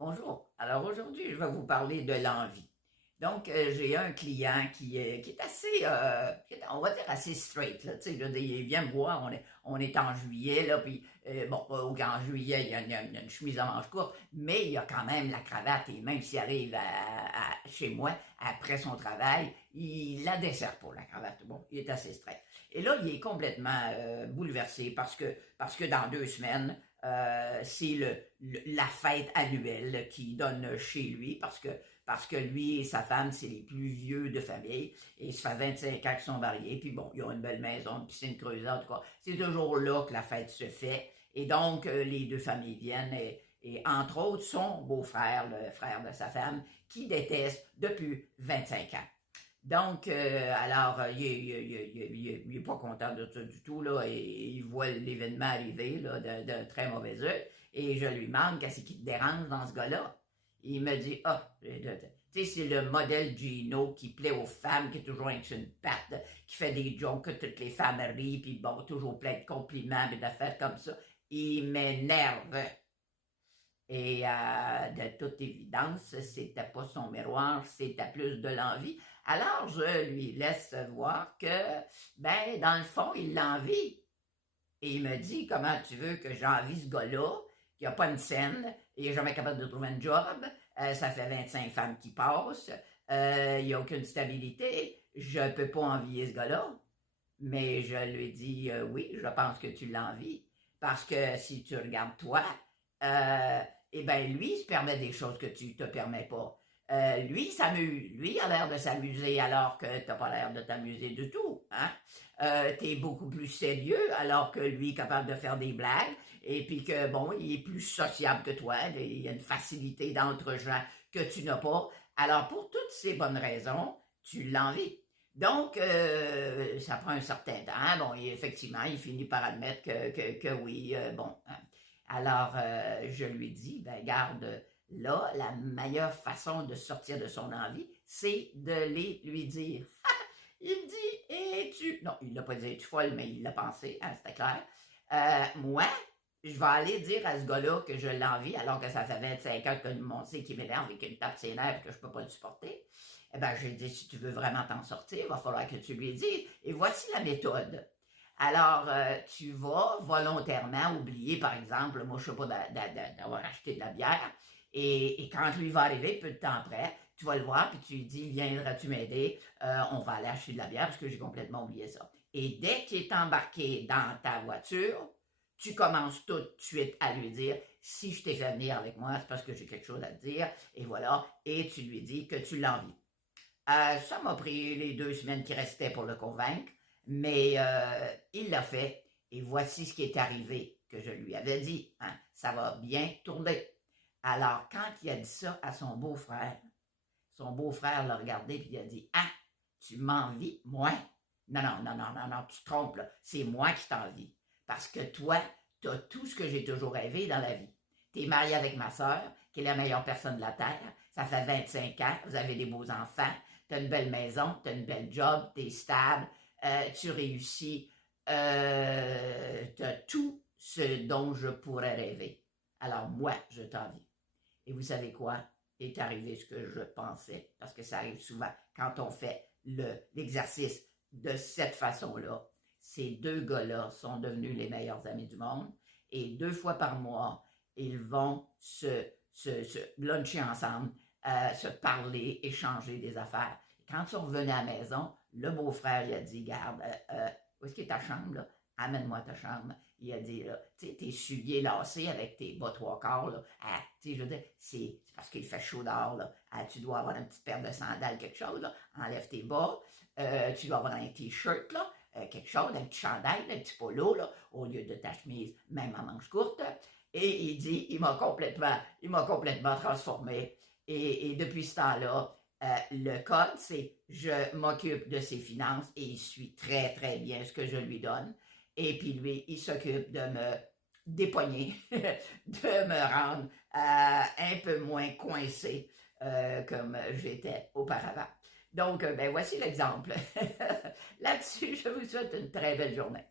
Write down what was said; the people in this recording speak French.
Bonjour. Alors aujourd'hui, je vais vous parler de l'envie. Donc, j'ai un client qui est assez, on va dire assez straight, là. Tu sais, je veux dire, il vient me voir, on est en juillet, là, puis, bon, pas au grand juillet, il y a une chemise à manches courtes, mais il y a quand même la cravate, et même s'il arrive chez moi, après son travail, il la dessert pour la cravate. Bon, il est assez straight. Et là, il est complètement bouleversé parce que dans 2 semaines, c'est la fête annuelle qu'il donne chez lui parce que lui et sa femme, c'est les plus vieux de famille et ça fait 25 ans qu'ils sont mariés. Puis bon, ils ont une belle maison, une piscine creusée, en tout cas. C'est toujours là que la fête se fait. Et donc, les deux familles viennent et entre autres, son beau-frère, le frère de sa femme, qui déteste depuis 25 ans. Donc, alors, il est pas content de ça du tout, là, et il voit l'événement arriver, là, d'un très mauvais œil, et je lui demande qu'est-ce qui te dérange dans ce gars-là. Il me dit, tu sais, c'est le modèle Gino qui plaît aux femmes, qui est toujours avec une patte, qui fait des jokes, que toutes les femmes rient, puis bon, toujours plein de compliments, et d'affaires comme ça. Il m'énerve. Et de toute évidence, c'était pas son miroir, c'était plus de l'envie. Alors, je lui laisse voir que, ben, dans le fond, il l'envie. Et il me dit, comment tu veux que j'envie ce gars-là, qui a pas une scène, il est jamais capable de trouver un job, ça fait 25 femmes qui passent, il n'y a aucune stabilité, je peux pas envier ce gars-là. Mais je lui dis, oui, je pense que tu l'envies. Parce que si tu regardes toi, euh, eh bien, lui, il se permet des choses que tu te permets pas. Lui, il s'amuse. Lui, il a l'air de s'amuser alors que tu n'as pas l'air de t'amuser du tout. Hein? Tu es beaucoup plus sérieux alors que lui est capable de faire des blagues et puis que, bon, il est plus sociable que toi. Il y a une facilité d'entre gens que tu n'as pas. Alors, pour toutes ces bonnes raisons, tu l'envies. Donc, ça prend un certain temps. Bon, et effectivement, il finit par admettre que oui, bon. Hein. Alors, je lui dis, ben, garde, là, la meilleure façon de sortir de son envie, c'est de lui dire. Il me dit, es-tu... Non, il l'a pas dit, es-tu folle, mais il l'a pensé, hein, c'était clair. Moi, je vais aller dire à ce gars-là que je l'envie, alors que ça fait 25 ans que mon sait qui m'énerve et qu'il me tape ses nerfs et que je peux pas le supporter. Eh bien, j'ai dit, si tu veux vraiment t'en sortir, il va falloir que tu lui dises. Et voici la méthode. Alors, tu vas volontairement oublier, par exemple, moi, je ne sais pas, d'avoir acheté de la bière. Et quand lui va arriver, peu de temps après, tu vas le voir, puis tu lui dis, viendras-tu m'aider? On va aller acheter de la bière parce que j'ai complètement oublié ça. Et dès qu'il est embarqué dans ta voiture, tu commences tout de suite à lui dire, si je t'ai fait venir avec moi, c'est parce que j'ai quelque chose à te dire, et voilà, et tu lui dis que tu l'envies. Ça m'a pris les 2 semaines qui restaient pour le convaincre, mais il l'a fait. Et voici ce qui est arrivé, que je lui avais dit. Hein, ça va bien tourner. Alors, quand il a dit ça à son beau-frère l'a regardé et il a dit, ah, tu m'envies, moi? Non, non, non, non, non, non, tu te trompes, là. C'est moi qui t'envie. Parce que toi, tu as tout ce que j'ai toujours rêvé dans la vie. Tu es marié avec ma sœur, qui est la meilleure personne de la Terre. Ça fait 25 ans, vous avez des beaux enfants, tu as une belle maison, tu as une belle job, tu es stable, tu réussis, tu as tout ce dont je pourrais rêver. Alors moi, je t'envie. Et vous savez quoi? Est arrivé ce que je pensais, parce que ça arrive souvent quand on fait l'exercice de cette façon-là. Ces deux gars-là sont devenus les meilleurs amis du monde et 2 fois par mois, ils vont se luncher ensemble, se parler, échanger des affaires. Quand ils sont revenus à la maison, le beau-frère il a dit, garde, où est-ce qu'est ta chambre, là? Amène-moi ta chambre. Il a dit, là, tu sais, tes souliers lacés avec tes bas 3/4, là. Ah, tu sais, je veux dire, c'est parce qu'il fait chaud dehors, là. Ah, tu dois avoir une petite paire de sandales, quelque chose, là. Enlève tes bas. Tu dois avoir un t-shirt, là. Quelque chose, un petit chandail, un petit polo, là, au lieu de ta chemise, même en manche courte. Et il dit, il m'a complètement transformé. Et depuis ce temps-là, le code, c'est je m'occupe de ses finances et il suit très, très bien ce que je lui donne. Et puis lui, il s'occupe de me dépogner, de me rendre un peu moins coincé comme j'étais auparavant. Donc, ben voici l'exemple. Là-dessus, je vous souhaite une très belle journée.